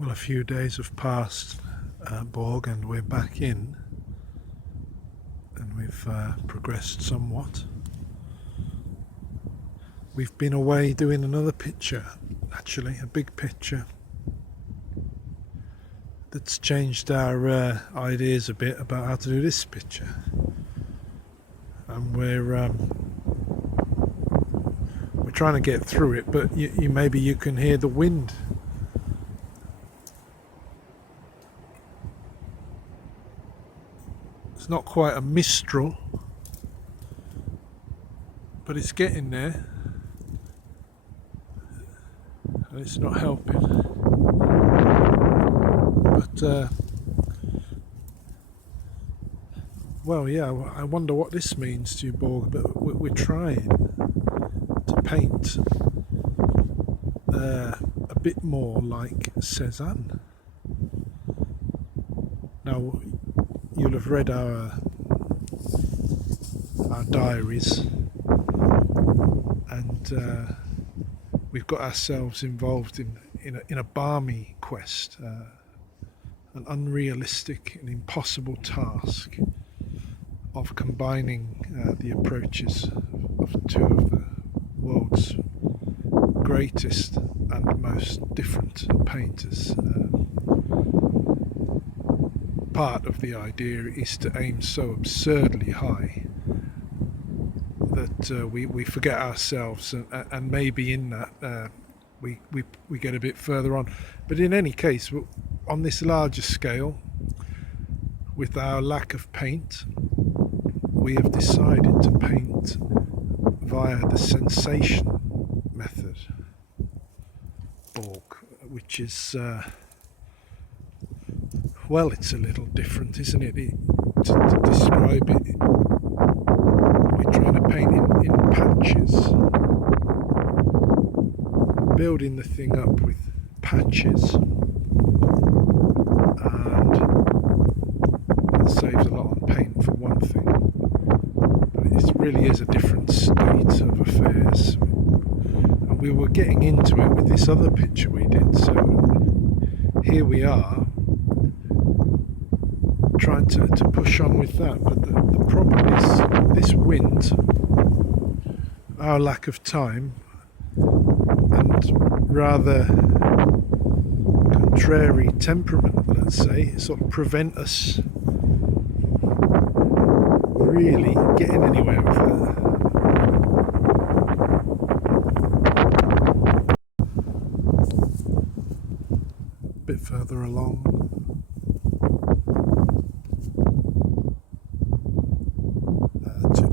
Well, a few days have passed at Borg and we're back in, and we've progressed somewhat. We've been away doing another picture, actually, a big picture that's changed our ideas a bit about how to do this picture. And we're trying to get through it, but maybe you can hear the wind. It's not quite a mistral, but it's getting there, and it's not helping. But well, yeah, I wonder what this means to you, Borg. But we're trying to paint a bit more like Cézanne. Now, you'll have read our diaries, and we've got ourselves involved in a balmy quest, an unrealistic and impossible task of combining the approaches of two of the world's greatest and most different painters. Part of the idea is to aim so absurdly high that we forget ourselves, and maybe in that we get a bit further on. But in any case, on this larger scale, with our lack of paint, we have decided to paint via the sensation method, Borg, which is well, it's a little different, isn't it? To describe it, we're trying to paint in patches, building the thing up with patches, and it saves a lot on paint for one thing, but it really is a different state of affairs. And we were getting into it with this other picture we did, so here we are trying to push on with that. But the problem is this wind, our lack of time, and rather contrary temperament, let's say, sort of prevent us really getting anywhere with that. A bit further along.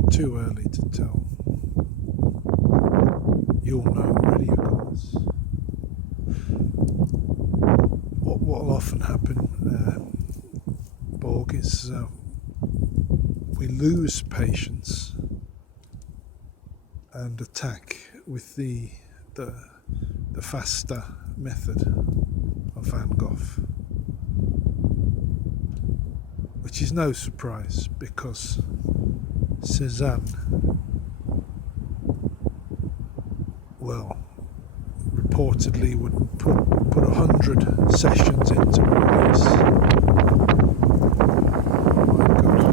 Too early to tell. You'll know already, of course. What'll often happen, Borg, is we lose patience and attack with the faster method of Van Gogh, which is no surprise because Cézanne, well, reportedly would put 100 sessions into release. Oh my God.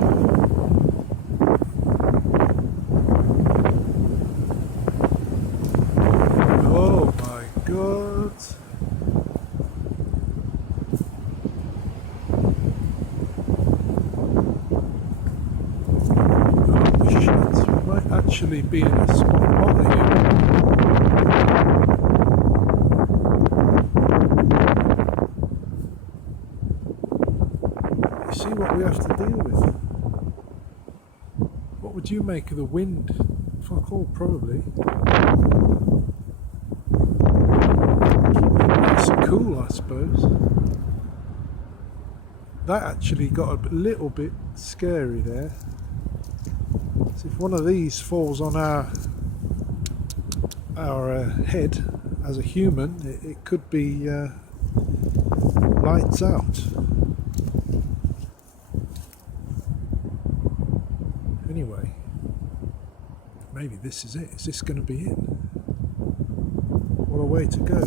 Oh my God. Actually be in a small bother here. You see what we have to deal with? What would you make of the wind? Fuck all, probably. It's cool, I suppose. That actually got a little bit scary there. If one of these falls on our head as a human, it could be lights out. Anyway, maybe this is it. Is this going to be it? What a way to go.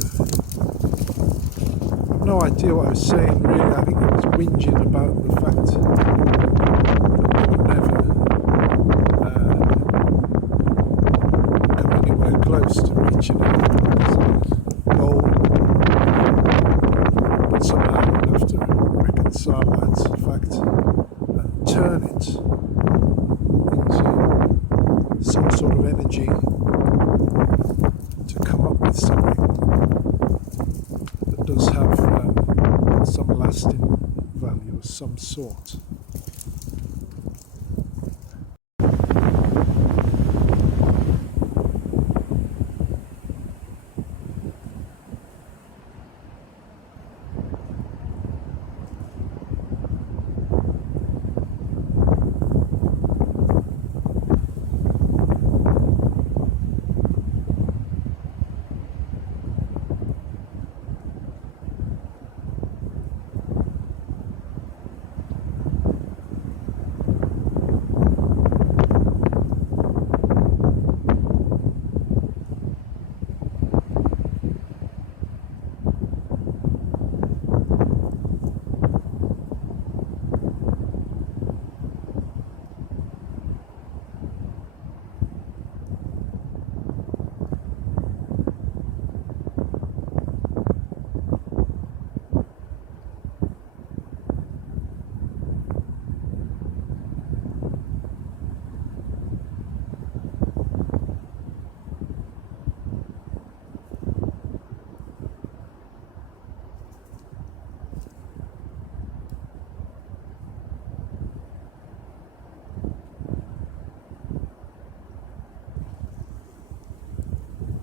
no idea what I was saying, really. I think I was whinging about the fact that we would never come anywhere close to reaching it goal. But somehow we'll have to reconcile that fact and turn it into some sort of energy to come up with something that does have some lasting value of some sort.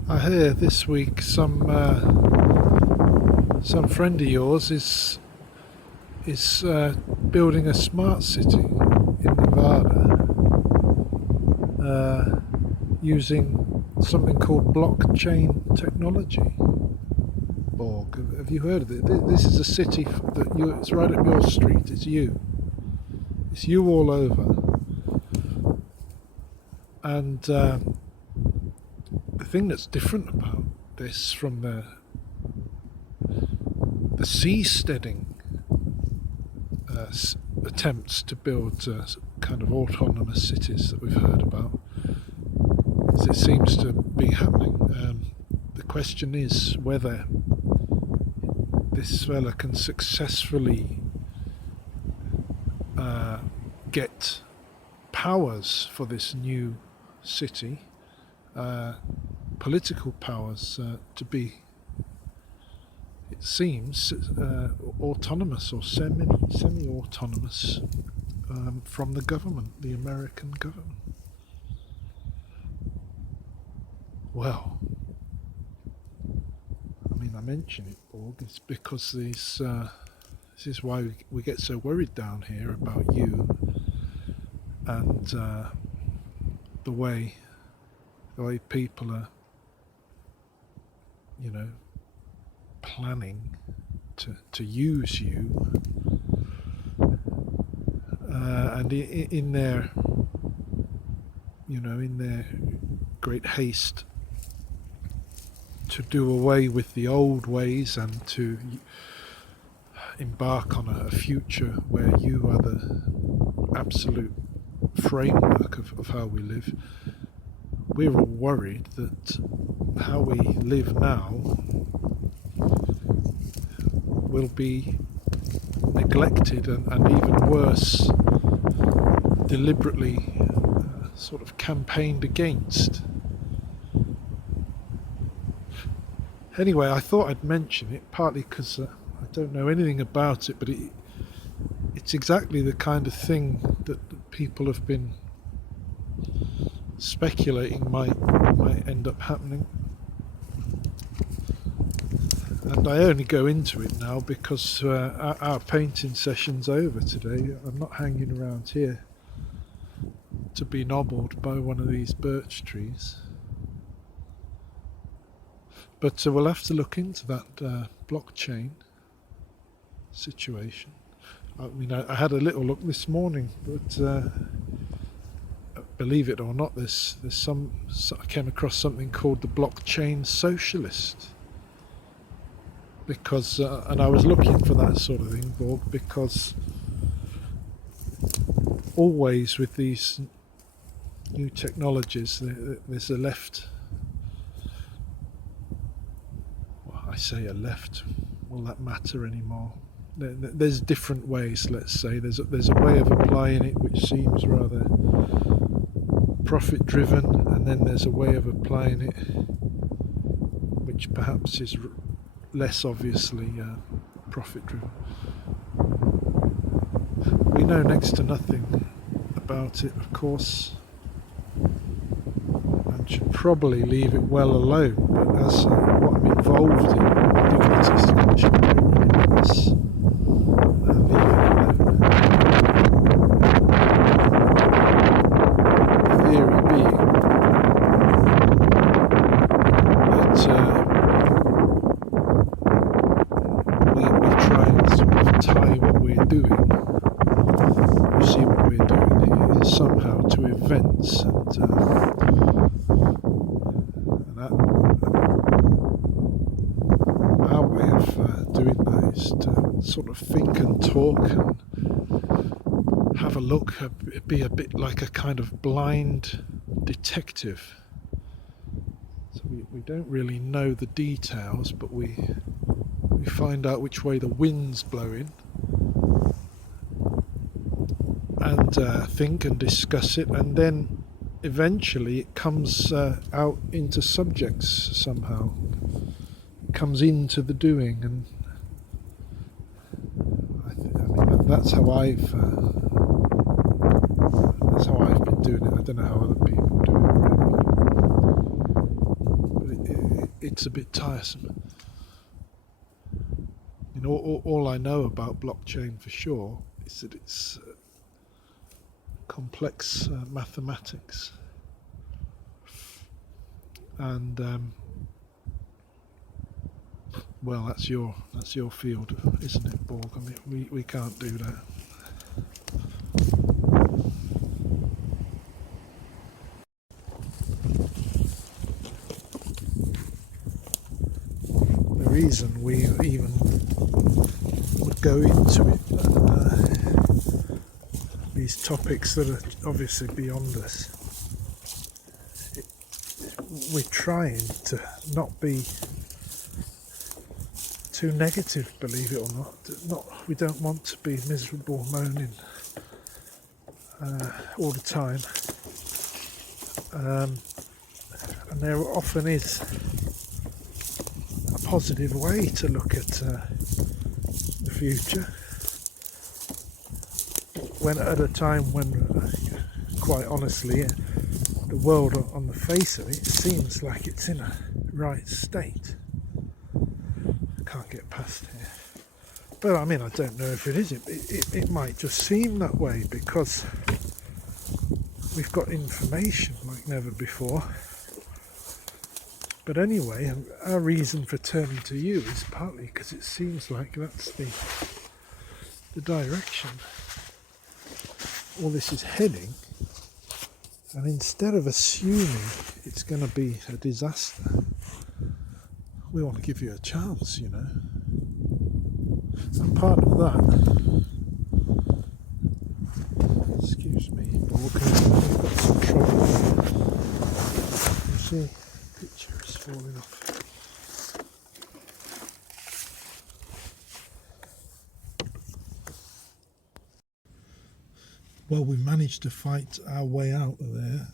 I hear this week some friend of yours is building a smart city in Nevada using something called blockchain technology. Borg. Have you heard of it? This is a city it's right up your street. It's you. It's you all over. And the thing that's different about this from the seasteading attempts to build kind of autonomous cities that we've heard about is it seems to be happening. The question is whether this fella can successfully get powers for this new city, political powers to be, it seems, autonomous or semi-autonomous from the government, the American government. Well, I mean, I mention it, Borg, it's because this is why we get so worried down here about you and the way people are, planning to use you, and in their great haste to do away with the old ways and to embark on a future where you are the absolute framework of how we live. We're all worried that how we live now will be neglected and even worse, deliberately sort of campaigned against. Anyway, I thought I'd mention it, partly because I don't know anything about it, but it's exactly the kind of thing that people have been speculating might end up happening. And I only go into it now because our painting session's over today. I'm not hanging around here to be nobbled by one of these birch trees. But we'll have to look into that blockchain situation. I mean, I had a little look this morning, but believe it or not, I came across something called the blockchain socialist. because and I was looking for that sort of thing, Borg, because always with these new technologies there's a left. Well, I say a left, will that matter anymore? There's different ways, let's say. There's a way of applying it which seems rather profit driven, and then there's a way of applying it which perhaps is less obviously profit driven. We know next to nothing about it, of course, and should probably leave it well alone, but as what I'm involved in, dignity discussion, let's leave it alone. The theory being that we try and sort of tie what we're doing, we see what we're doing here somehow to events, and our way of doing that is to sort of think and talk and have a look, be a bit like a kind of blind detective. So we don't really know the details, but we find out which way the wind's blowing, and think and discuss it, and then eventually it comes out into subjects somehow. It comes into the doing, and I mean that's how I've been doing it. I don't know how other people do it really, but it's a bit tiresome. You know, all I know about blockchain for sure is that it's complex mathematics, and well, that's your field, isn't it, Borg? I mean, we can't do that. The reason we even would go into it, these topics that are obviously beyond us, we're trying to not be too negative, believe it or not. We don't want to be miserable, moaning all the time, and there often is a positive way to look at the future. When at a time when, quite honestly, the world on the face of it seems like it's in a right state. I can't get past here. But I mean, I don't know if it is. It might just seem that way because we've got information like never before. But anyway, our reason for turning to you is partly because it seems like that's the direction all this is heading, and instead of assuming it's going to be a disaster, we want to give you a chance, you know. And part of that, excuse me, Borg, I've got some trouble. You see, the picture is falling off. Well, we managed to fight our way out of there,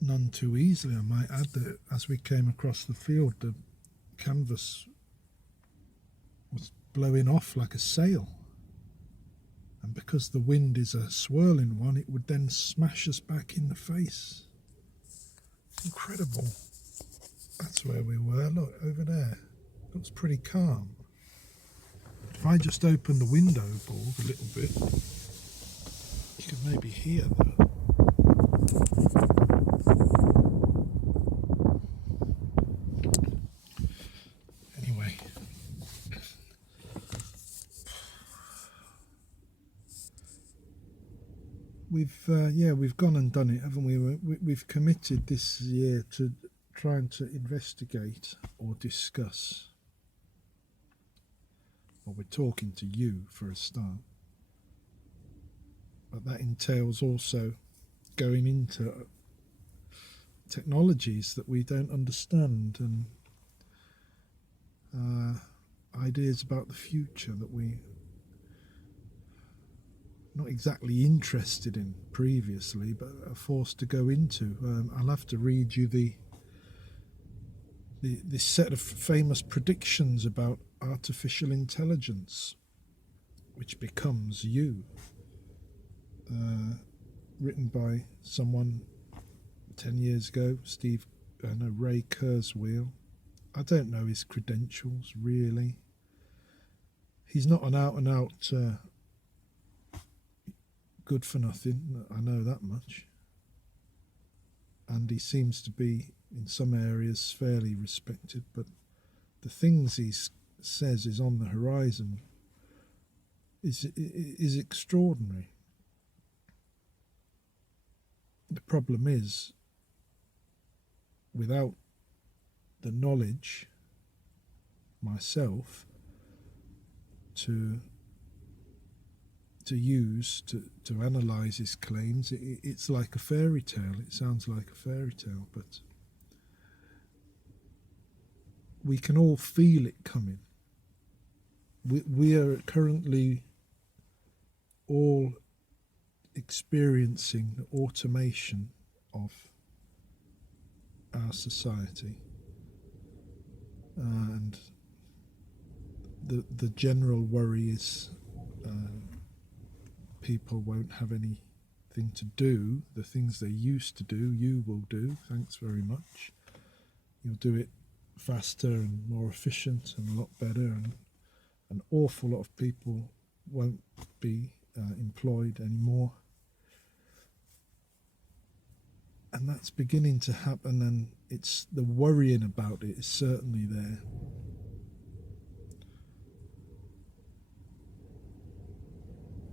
none too easily, I might add. That as we came across the field, the canvas was blowing off like a sail, and because the wind is a swirling one, it would then smash us back in the face. Incredible. That's where we were. Look, over there. Looks pretty calm. If I just open the window, Borg, a little bit, you can maybe hear that. Anyway, we've gone and done it, haven't we? We've committed this year to trying to investigate or discuss, well, we're talking to you for a start, but that entails also going into technologies that we don't understand, and ideas about the future that we're not exactly interested in previously, but are forced to go into. I'll have to read you this set of famous predictions about artificial intelligence, which becomes you, written by someone 10 years ago, Ray Kurzweil. I don't know his credentials, really. He's not an out-and-out good for nothing, I know that much. And he seems to be, in some areas, fairly respected, but the things he says is on the horizon is extraordinary. The problem is, without the knowledge myself to use to analyze his claims, it's like a fairy tale. It sounds like a fairy tale, but we can all feel it coming. We are currently all experiencing the automation of our society, and the general worry is people won't have anything to do. The things they used to do, you will do. Thanks very much. You'll do it faster and more efficient and a lot better, and an awful lot of people won't be employed anymore. And that's beginning to happen, and it's the worrying about it is certainly there.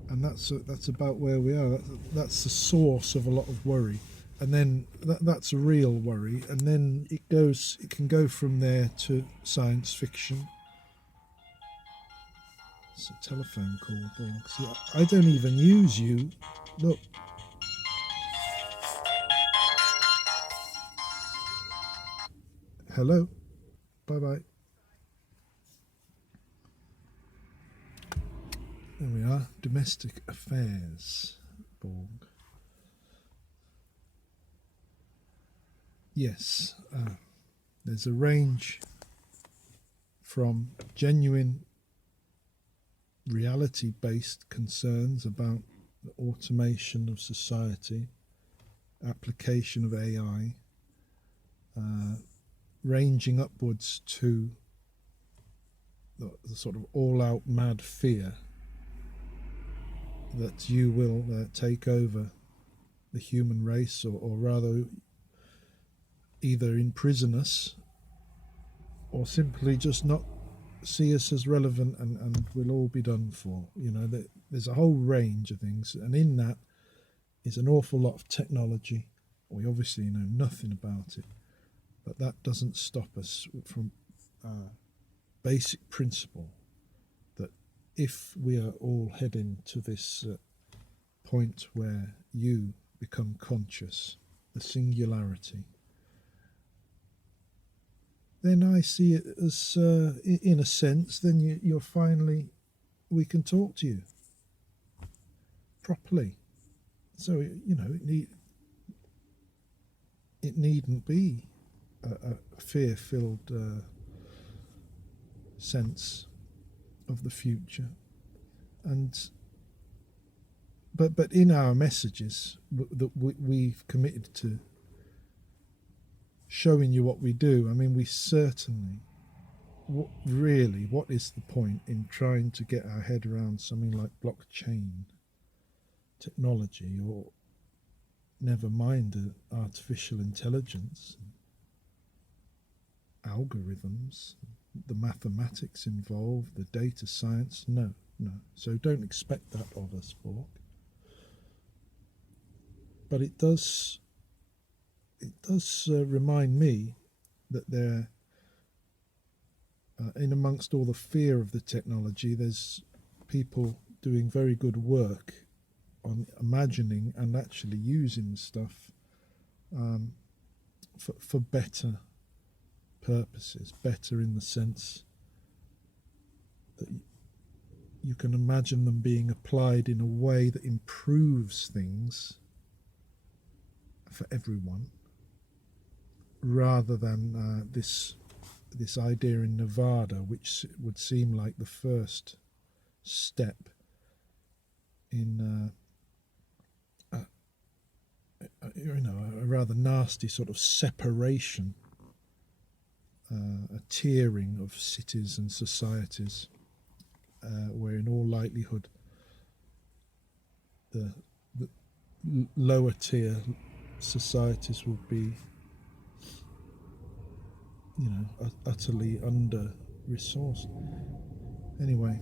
And that's about where we are. That's the source of a lot of worry, and then that's a real worry, and then it can go from there to science fiction. It's a telephone call, Borg. See, I don't even use you. Look. Hello. Bye-bye. There we are. Domestic affairs, Borg. Yes, there's a range from genuine reality-based concerns about the automation of society, application of AI, ranging upwards to the sort of all-out mad fear that you will take over the human race, or rather either imprison us or simply just not see us as relevant, and we'll all be done for. You know, there's a whole range of things, and in that is an awful lot of technology. We obviously know nothing about it, but that doesn't stop us from basic principle that if we are all heading to this point where you become conscious, the singularity, then I see it as, in a sense, then you're finally, we can talk to you properly. So, you know, it needn't be a fear-filled sense of the future. But in our messages that we've committed to showing you what we do, I mean, we certainly, what is the point in trying to get our head around something like blockchain technology, or never mind artificial intelligence, algorithms, the mathematics involved, the data science? No. So don't expect that of us, Borg. But it does remind me that they're in amongst all the fear of the technology, there's people doing very good work on imagining and actually using stuff for better purposes, better in the sense that you can imagine them being applied in a way that improves things for everyone, rather than this idea in Nevada, which would seem like the first step in a rather nasty sort of separation, a tiering of cities and societies, where in all likelihood the lower tier societies will be, utterly under resourced. Anyway,